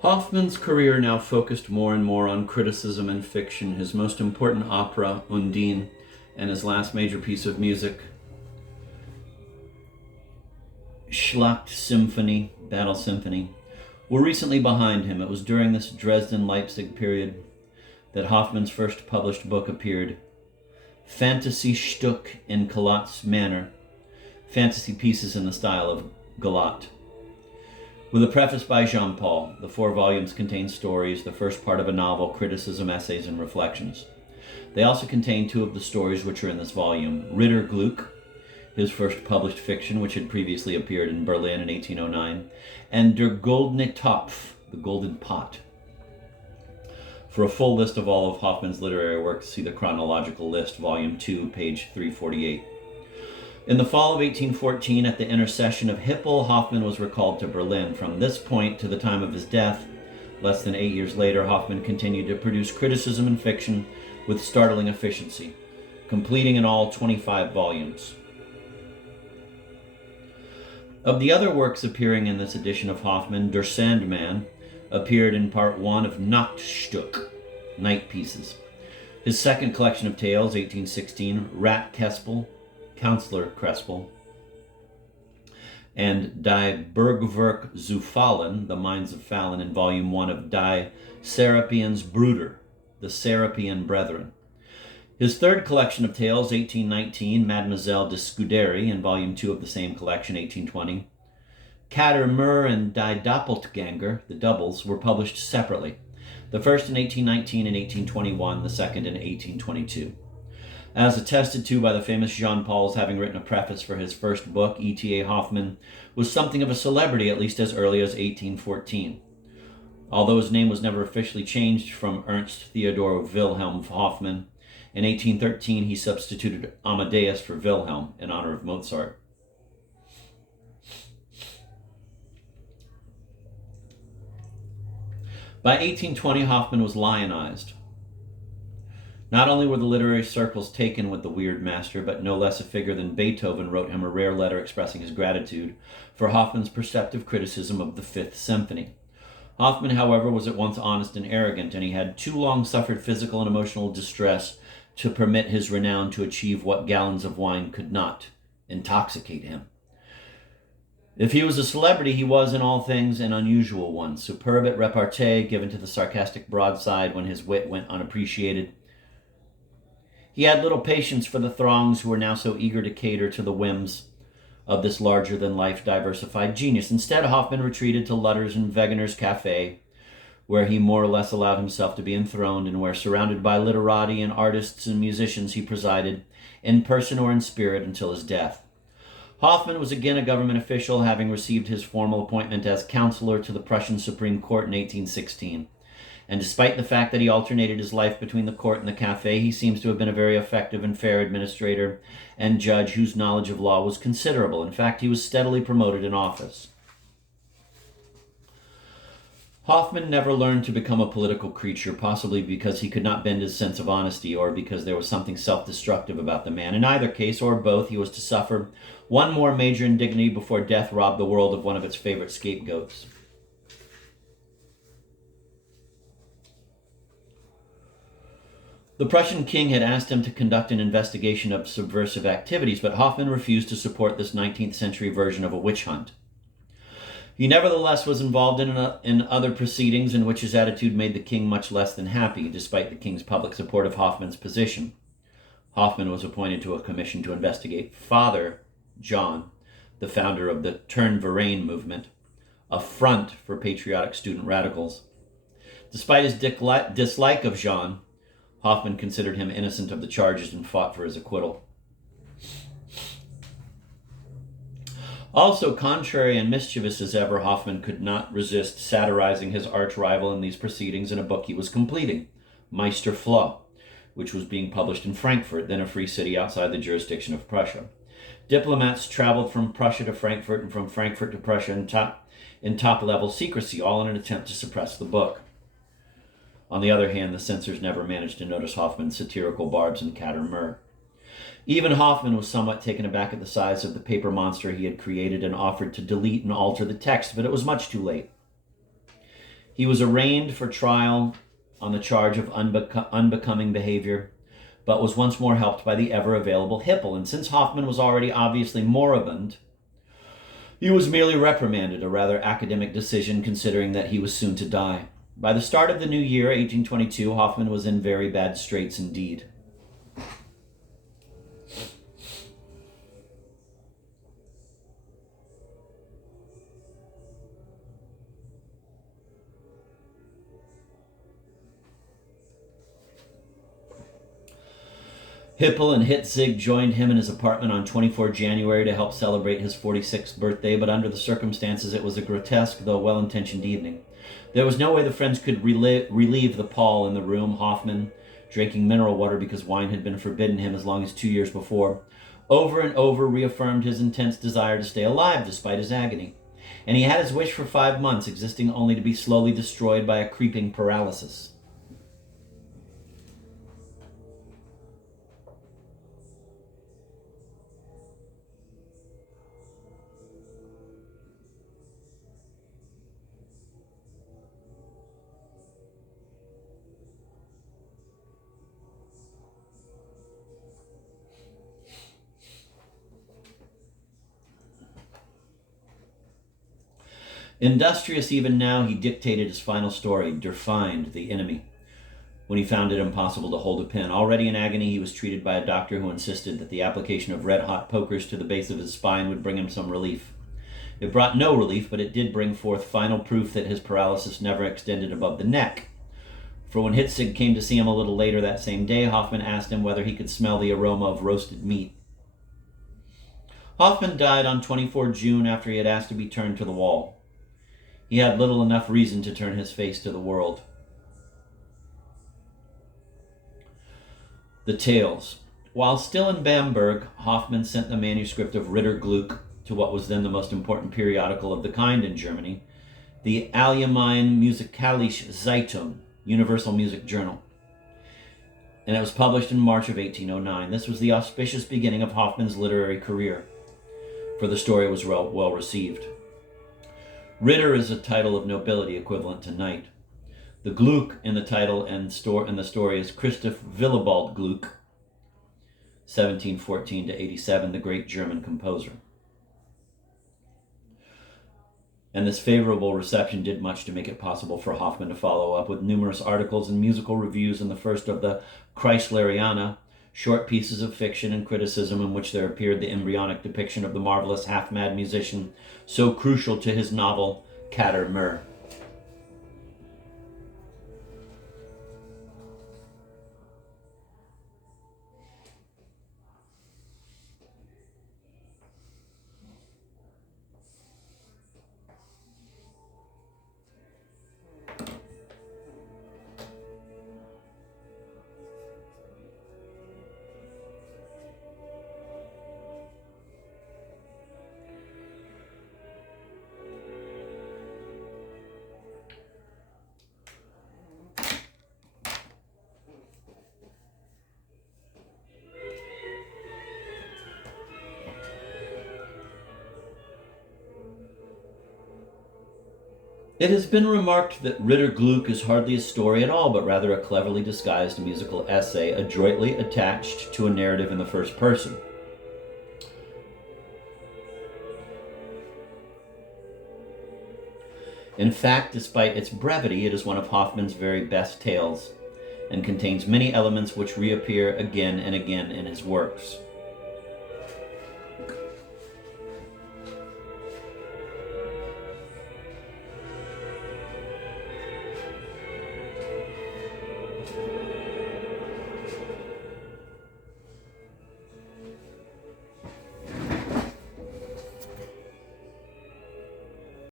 Hoffmann's career now focused more and more on criticism and fiction. His most important opera, Undine, and his last major piece of music, Schlacht Symphony, Battle Symphony, were recently behind him. It was during this Dresden-Leipzig period that Hoffmann's first published book appeared, Fantasy-Stück in Galat's Manner, fantasy pieces in the style of Galat. With a preface by Jean-Paul, the 4 volumes contain stories, the first part of a novel, criticism, essays, and reflections. They also contain 2 of the stories which are in this volume, Ritter Gluck, his first published fiction, which had previously appeared in Berlin in 1809, and Der Goldene Topf, the Golden Pot. For a full list of all of Hoffmann's literary works, see the chronological list, volume 2, page 348. In the fall of 1814, at the intercession of Hippel, Hoffmann was recalled to Berlin. From this point to the time of his death, less than 8 years later, Hoffmann continued to produce criticism and fiction with startling efficiency, completing in all 25 volumes. Of the other works appearing in this edition of Hoffmann, Der Sandman appeared in part 1 of Nachtstück, Night Pieces. His second collection of tales, 1816, Rat Kespel, Counselor Crespel, and Die Bergwerk zu Fallen, The Mines of Fallon, in volume 1 of Die Serapiens Bruder, The Serapian Brethren. His third collection of tales, 1819, Mademoiselle de Scuderi, in volume 2 of the same collection, 1820. Kader Mur and Die Doppeltgänger, The Doubles, were published separately. The first in 1819 and 1821, the second in 1822. As attested to by the famous Jean-Paul's having written a preface for his first book, E.T.A. Hoffmann was something of a celebrity at least as early as 1814. Although his name was never officially changed from Ernst Theodor Wilhelm Hoffmann, in 1813 he substituted Amadeus for Wilhelm in honor of Mozart. By 1820, Hoffmann was lionized. Not only were the literary circles taken with the weird master, but no less a figure than Beethoven wrote him a rare letter expressing his gratitude for Hoffmann's perceptive criticism of the Fifth Symphony. Hoffmann, however, was at once honest and arrogant, and he had too long suffered physical and emotional distress to permit his renown to achieve what gallons of wine could not, intoxicate him. If he was a celebrity, he was in all things an unusual one, superb at repartee, given to the sarcastic broadside when his wit went unappreciated. He had little patience for the throngs who were now so eager to cater to the whims of this larger-than-life diversified genius. Instead, Hoffmann retreated to Lutter's and Wegener's cafe, where he more or less allowed himself to be enthroned, and where, surrounded by literati and artists and musicians, he presided, in person or in spirit, until his death. Hoffmann was again a government official, having received his formal appointment as counselor to the Prussian Supreme Court in 1816. And despite the fact that he alternated his life between the court and the cafe, he seems to have been a very effective and fair administrator and judge whose knowledge of law was considerable. In fact, he was steadily promoted in office. Hoffmann never learned to become a political creature, possibly because he could not bend his sense of honesty or because there was something self-destructive about the man. In either case, or both, he was to suffer one more major indignity before death robbed the world of one of its favorite scapegoats. The Prussian king had asked him to conduct an investigation of subversive activities, but Hoffmann refused to support this 19th century version of a witch hunt. He nevertheless was involved in other proceedings in which his attitude made the king much less than happy, despite the king's public support of Hoffmann's position. Hoffmann was appointed to a commission to investigate Father John, the founder of the Turn Verein movement, a front for patriotic student radicals. Despite his dislike of Jean, Hoffmann considered him innocent of the charges and fought for his acquittal. Also, contrary and mischievous as ever, Hoffmann could not resist satirizing his arch-rival in these proceedings in a book he was completing, Meister Floh, which was being published in Frankfurt, then a free city outside the jurisdiction of Prussia. Diplomats traveled from Prussia to Frankfurt and from Frankfurt to Prussia in top-level secrecy, all in an attempt to suppress the book. On the other hand, the censors never managed to notice Hoffmann's satirical barbs and Kader Mur. Even Hoffmann was somewhat taken aback at the size of the paper monster he had created and offered to delete and alter the text, but it was much too late. He was arraigned for trial on the charge of unbecoming behavior, but was once more helped by the ever-available Hippel, and since Hoffmann was already obviously moribund, he was merely reprimanded, a rather academic decision considering that he was soon to die. By the start of the new year, 1822, Hoffmann was in very bad straits indeed. Hippel and Hitzig joined him in his apartment on 24 January to help celebrate his 46th birthday, but under the circumstances it was a grotesque, though well-intentioned evening. There was no way the friends could relieve the pall in the room. Hoffmann, drinking mineral water because wine had been forbidden him as long as 2 years before, over and over reaffirmed his intense desire to stay alive despite his agony. And he had his wish for 5 months, existing only to be slowly destroyed by a creeping paralysis. Industrious even now, he dictated his final story, Der Feind, the enemy, when he found it impossible to hold a pen. Already in agony, he was treated by a doctor who insisted that the application of red-hot pokers to the base of his spine would bring him some relief. It brought no relief, but it did bring forth final proof that his paralysis never extended above the neck. For when Hitzig came to see him a little later that same day, Hoffmann asked him whether he could smell the aroma of roasted meat. Hoffmann died on 24 June after he had asked to be turned to the wall. He had little enough reason to turn his face to the world. The Tales. While still in Bamberg, Hoffmann sent the manuscript of Ritter Gluck to what was then the most important periodical of the kind in Germany, the Allgemeine Musikalische Zeitung, Universal Music Journal. And it was published in March of 1809. This was the auspicious beginning of Hoffmann's literary career, for the story was well received. Ritter is a title of nobility equivalent to knight. The Gluck in the title and the story is Christoph Willibald Gluck, 1714 to 87, the great German composer. And this favorable reception did much to make it possible for Hoffmann to follow up with numerous articles and musical reviews in the first of the Kreisleriana, short pieces of fiction and criticism in which there appeared the embryonic depiction of the marvelous half-mad musician so crucial to his novel Kater Murr. It has been remarked that Ritter Gluck is hardly a story at all, but rather a cleverly disguised musical essay, adroitly attached to a narrative in the first person. In fact, despite its brevity, it is one of Hoffmann's very best tales, and contains many elements which reappear again and again in his works.